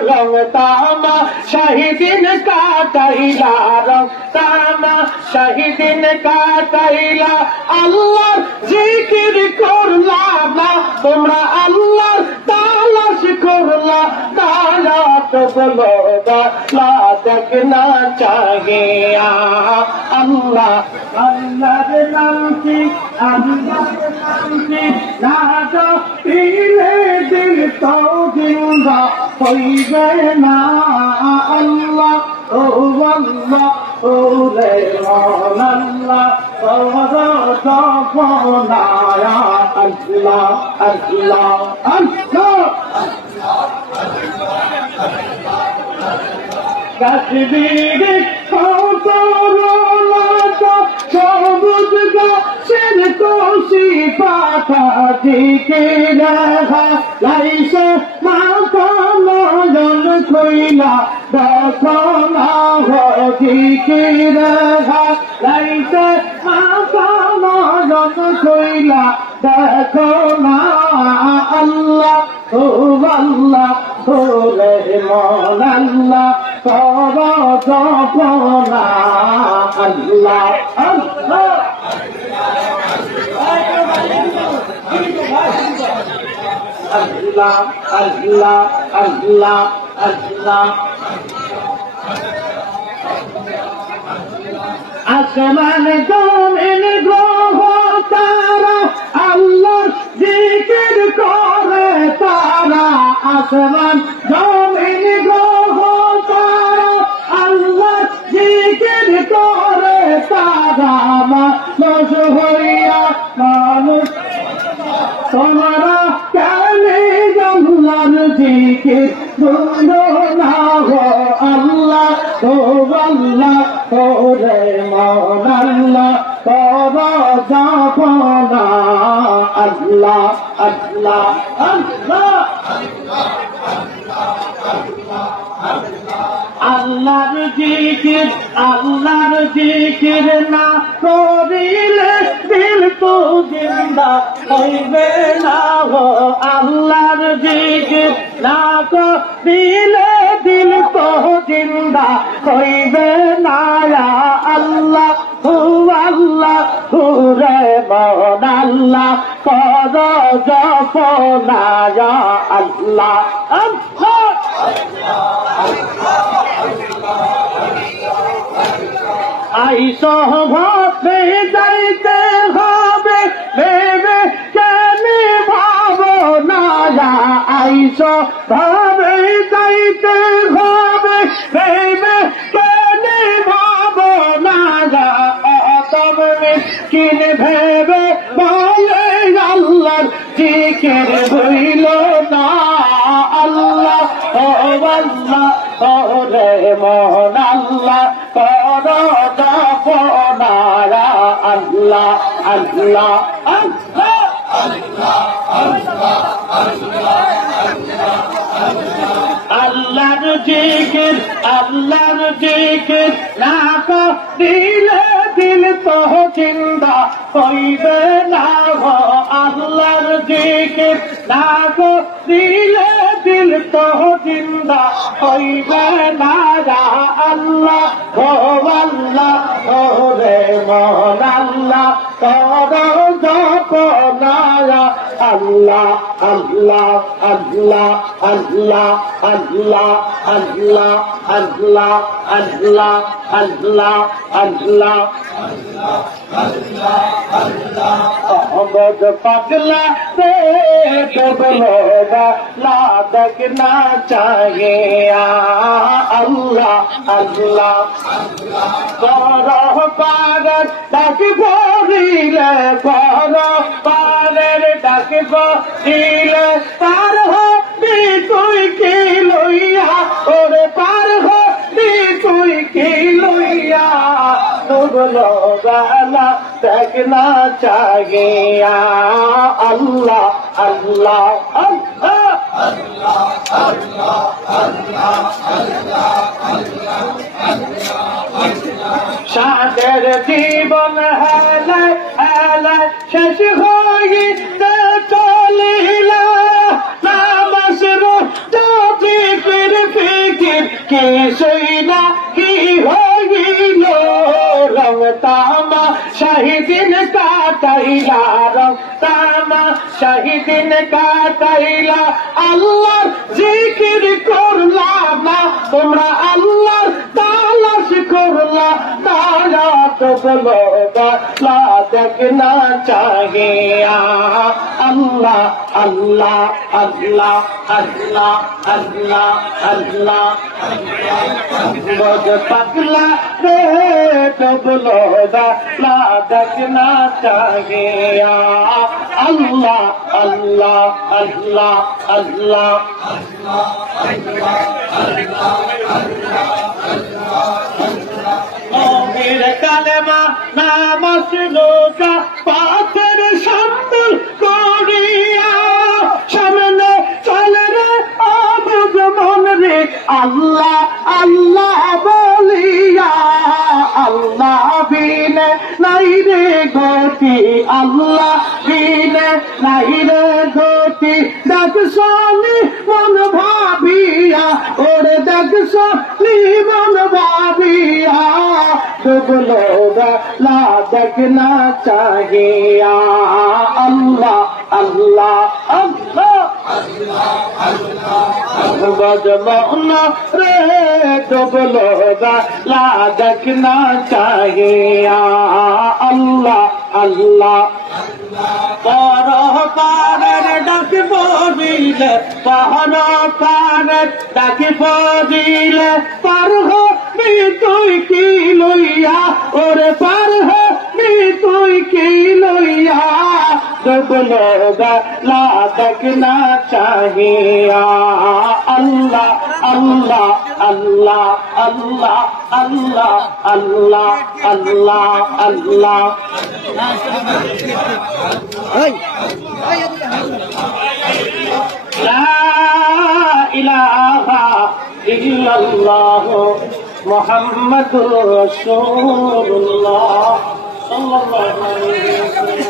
রং তামা শাহিদিন কাটাইলা রং তামা শাহিদিন কাটাইলা আল্লাহর জিকির করলা না তোমরা আল্লাহর তালাশ করলা তারা তো বলো লা দেখনা চাহিয়া আল্লাহ আল্লাহর নাম কি আল্লাহর নাম কি না তো পীরে দিল তো জিন্দা হইবে না আল্লাহ ও আল্লাহ ও রে আল্লাহ জপনায়া আল্লাহ আল্লাহ আল্লাহ কাশ্মীরে সবুজ গাছের কষি পাতা দিকে রাখা লাইসে মাথা নয়ন কইলা দখন দিকে রাখা লাইসে মাথা নয়ন কইলা দেখো না আল্লাহ ও আল্লাহ ও রহমান আল্লাহ কর জপনা আল্লাহ আল্লাহ আল্লাহ আল্লাহ আল্লাহ আল্লাহ আসমান জমিন গ্রহ তারা আল্লাহর জিকির করে তারা আসমান জমিন গ্রহ তারা আল্লাহর জিকির করে তারা মানুষ হইয়া মানুষ তোমরা কেন আল্লাহর জিকির শুনো না গো আল্লাহ ও আল্লাহ ও রে আল্লাহ কর জপনা আল্লাহ আল্লাহ আল্লাহ আল্লাহর জিকির না করিলে দিল তো জিন্দা হইবে না গো আল্লাহর জিকির না করিলে দিল তো জিন্দা হইবে না আল্লাহ হু আল্লাহ হু রে মন আল্লাহ কর জপনা আল্লাহ আল্লাহ আইসো ভাবে যাইতে হবে ভেবে কেন ভাবো না আইসো ভাবে যাইতে হবে ভেবে কেন ভাবো না তবে কিন ভেবে বলে আল্লাহর জিকির হইল না আল্লাহ ও আল্লাহ ও রে মন আল্লাহ কর জপনা আল্লাহ আল্লাহ আল্লাহ আল্লাহর জিকির না করিলে দিল তো জিন্দা হইবে না গো আল্লাহর জিকির না করিলে দিল তো জিন্দা হইবে না আল্লাহ ও আল্লাহ ও রে মন আল্লাহ কর জপনা আল্লাহ আল্লাহ আল্লাহ আল্লাহ আল্লাহ আল্লাহ আল্লাহ আল্লাহ আল্লাহ আল্লাহ अहमद पगला देख बोलेगा ला देखना चाहिए अल्लाह अल्लाह करो पागल डाक बोलिले करो पागल डाक बोलिले पार हो भी कोई की लोइया और पार हो भी कोई की लोइया बोलो गाना देखना चाहिए अल्लाह अल्लाह अल्लाह अल्लाह अल्लाह अल्लाह सादर जीवन हेले हेले शेष হইতে চলিলা নামাজ রোজা জিকির কিছুই না কি হইল রং তামা শাহিদিন কাটাইলা রং তামা শাহিদিন কাটাইলা আল্লাহর জিকির করলা না তোমরা আল্লাহর তালাশ করলা তারা তো বলো লা দেখনা চাহিয়া আল্লাহ আল্লাহ আল্লাহ আল্লাহ আল্লাহ আল্লাহ পাগলা রে তো বলো লা দেখনা চাহিয়া আল্লাহ আল্লাহ আল্লাহ আল্লাহ মের কালেমা নামাজ রোজা পাথর সম্বল করিয়া সামনে চলে রে আবুজ মন রে আল্লাহ আল্লাহ বলিয়া আল্লাহ বিনে নাই রে গতি আল্লাহ বিনে নাই রে গতি ডাক শুনি মন ভাবিয়া ওরে ডাক শুনি মন ভাবিয়া ডুবলো লা দেখনা চাহিয়া আল্লাহ আল্লাহ আল্লাহ বজমনা রে ডুবলো লা দেখনা চাহিয়া আল্লাহ আল্লাহ পর পারের ডাক পড়িলে পর পারের ডাক পড়িলে পার হবি তুই কি লইয়া ওরে পার হবি তুই কি লইয়া ডুবলো লা দেখনা চাহিয়া আল্লাহ আল্লাহ আল্লাহ আল্লাহ আল্লাহ আল্লাহ আল্লাহ আল্লাহ লা ইলাহা ইল্লাল্লাহ মুহাম্মাদুর রাসূলুল্লাহ সাল্লাল্লাহু আলাইহি ওয়াসাল্লাম